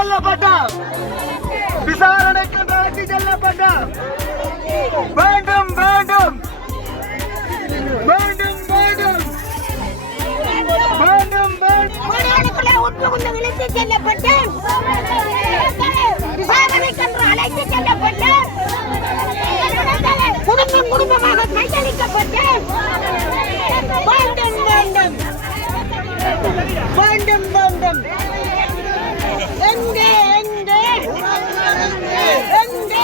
செல்லப்பட்ட விசாரணைக்கு அழைத்து செல்லப்பட்ட வேண்டும் வேண்டும் வேண்டும் வேண்டும் வேண்டும் விழித்து செல்லப்பட்ட விசாரணைக்கு அழைத்து செல்லப்பட்ட குடும்பம் குடும்பமாக கையளிக்கப்பட்ட வேண்டும் வேண்டும் வேண்டும் வேண்டும் எங்கே எங்கே எங்கே எங்கே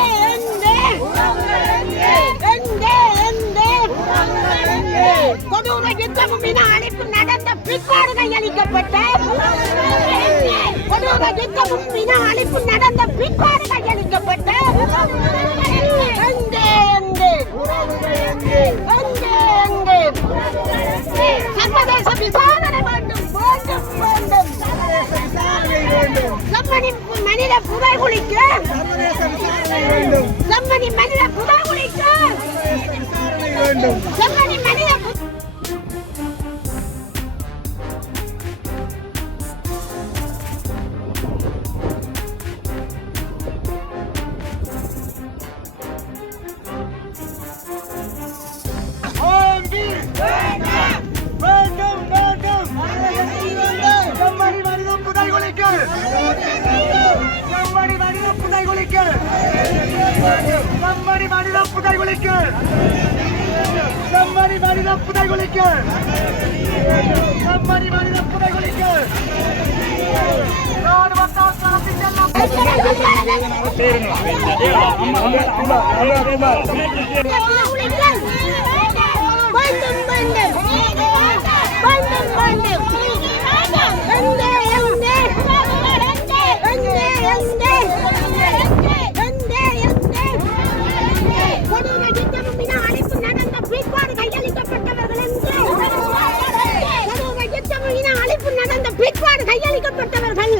எங்கே எங்கே கொடூர யுத்தமும் இன அழிப்பு நடந்த பிற்பாடு கையளிக்கப்பட்ட கொடூர யுத்தமும் இன அழிப்பு நடந்த பிற்பாடு கையளிக்கப்பட்ட எங்கே எங்கே எங்கே எங்கே சர்வதேச விசாரணை வேண்டும் வேண்டும் வேண்டும் செம்மணி மனித புதை குளிக்க செம்மணி மனித புதை குளிக்க செம்மணி மனித செம்மணி மனித புதைகுலிக்கு செம்மணி மனித புதைகுலிக்கு செம்மணி மனித புதைகுலிக்கு கையளிக்கப்பட்டவர்கள்